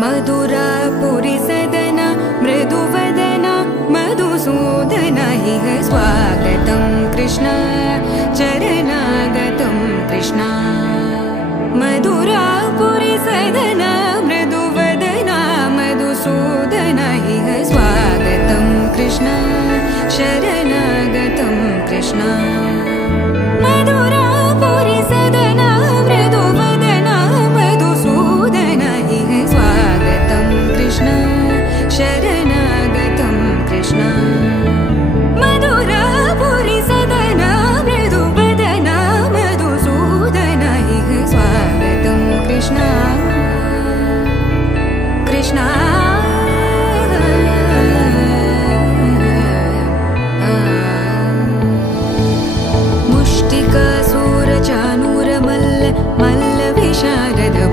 मधुरापुरी सदन मृदुवदन मधुसूदन इह स्वागतं कृष्ण चरणागतं कृष्ण मधुरापुरी सदन मृदुवदन मधुसूदन इह स्वागतं कृष्ण शरणागतं कृष्ण मधुरापुरी सदन मृदुवदन मधुसूदन इह स्वागतं कृष्ण शरणागतं कृष्ण मधुरापुरी सदन मृदुवदन मधुसूदन इह स्वागतं कृष्ण कृष्ण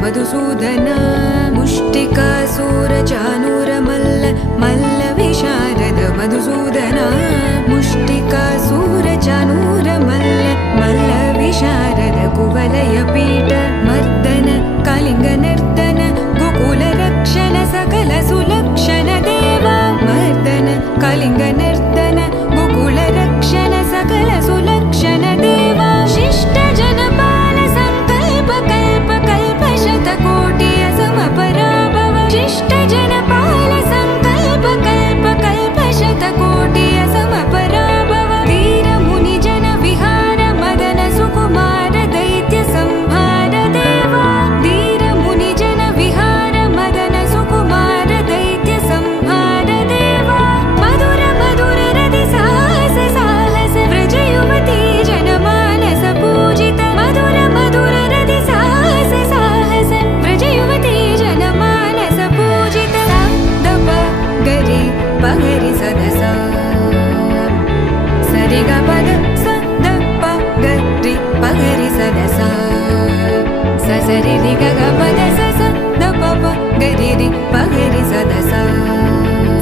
मधुसूदन मुष्टिकासूरचानूर मल्ल विशारद मधुसूदन मुष्टिकासूरचानूर मल्ल विशारद कुवलय पीठ मर्दन कलिंग नर्तन गोकुल रक्षण सकल सुलक्षण देवा मर्दन कलिंग नर्तन गोकुल रक्षण सकल सुलक्षण देवा शिष्ट जनपाल संकल्प कल्प कल्प शतकोटि असमपराभव शिष्ट जनपाल संकल्प कल्प कल्प शतकोटि असमपराभव धीर मुनि जन विहार मदन सुकुमार दैत्य संहार देवा धीर मुनि जन विहार मदन सुकुमार दैत्य संहार देवा मधुर मधुर रति साहस साहस व्रज युवती जनमानस पूजित मधुर मधुर रति साहस साहस व्रज युवती जनमानस पूजित दप गरि पगरि सदस सरि ग पद स द प गरि पगरि सदस स सरि रि ग ग पद स स द प प गरि रि पगरि सदस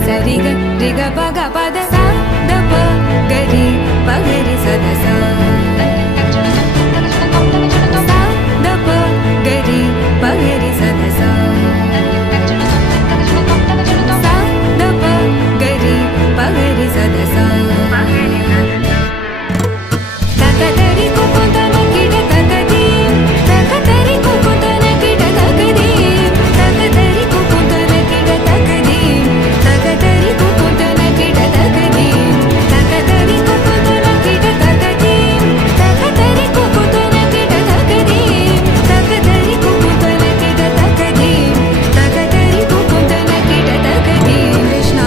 सरि ग रि ग प ग पद स द प गरि पगरि सदस द प गरि पगरि सदस द प गरि पगरि सदस तकतरि कुकुतन किड तकदीं तकतरि कुकुतन किड तकदीं तकतरि कुकुतन किड तकदीं तकतरि कुकुतन किड तकदीं तकतरि कुकुतन किड तकदीं तकतरि कुकुतन किड तकदीं तकतरि कुकुतन किड तकदीं तकतरि कुकुतन किड तकदीं कृष्ण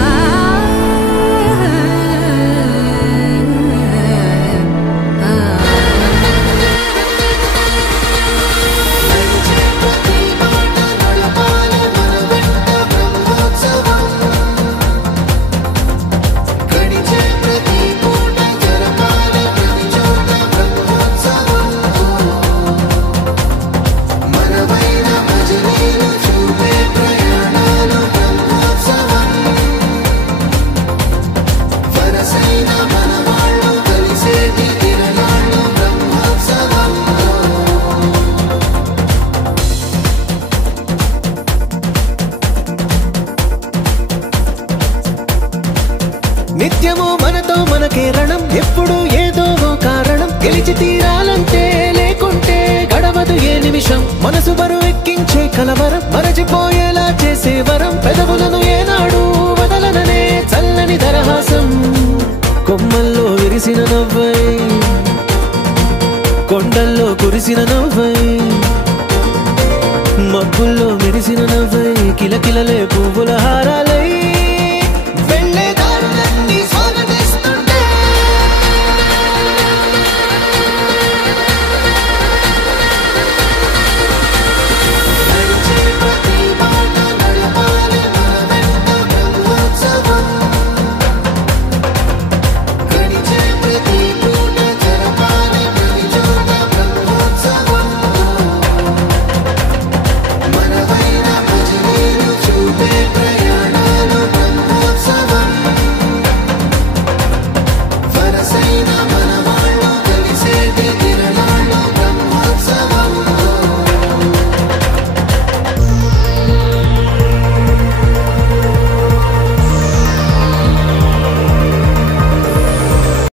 నిత్యము మనతో మనకే రణం ఎప్పుడు ఏదో ఓ కారణం గెలిచి తీరాలంటే లేకుంటే గడవదు ఏ నిమిషం మనసు బరువు ఎక్కించే కలవరం మరచిపోయేలా చేసే వరం పెదవులను ఏనాడు వదలననే చల్లని దరహాసం కొమ్మల్లో విరిసిన నవ్వై కొండల్లో కురిసిన నవ్వై మబ్బుల్లో మెరిసిన నవ్వై కిలకిలలే పువ్వుల హారాలు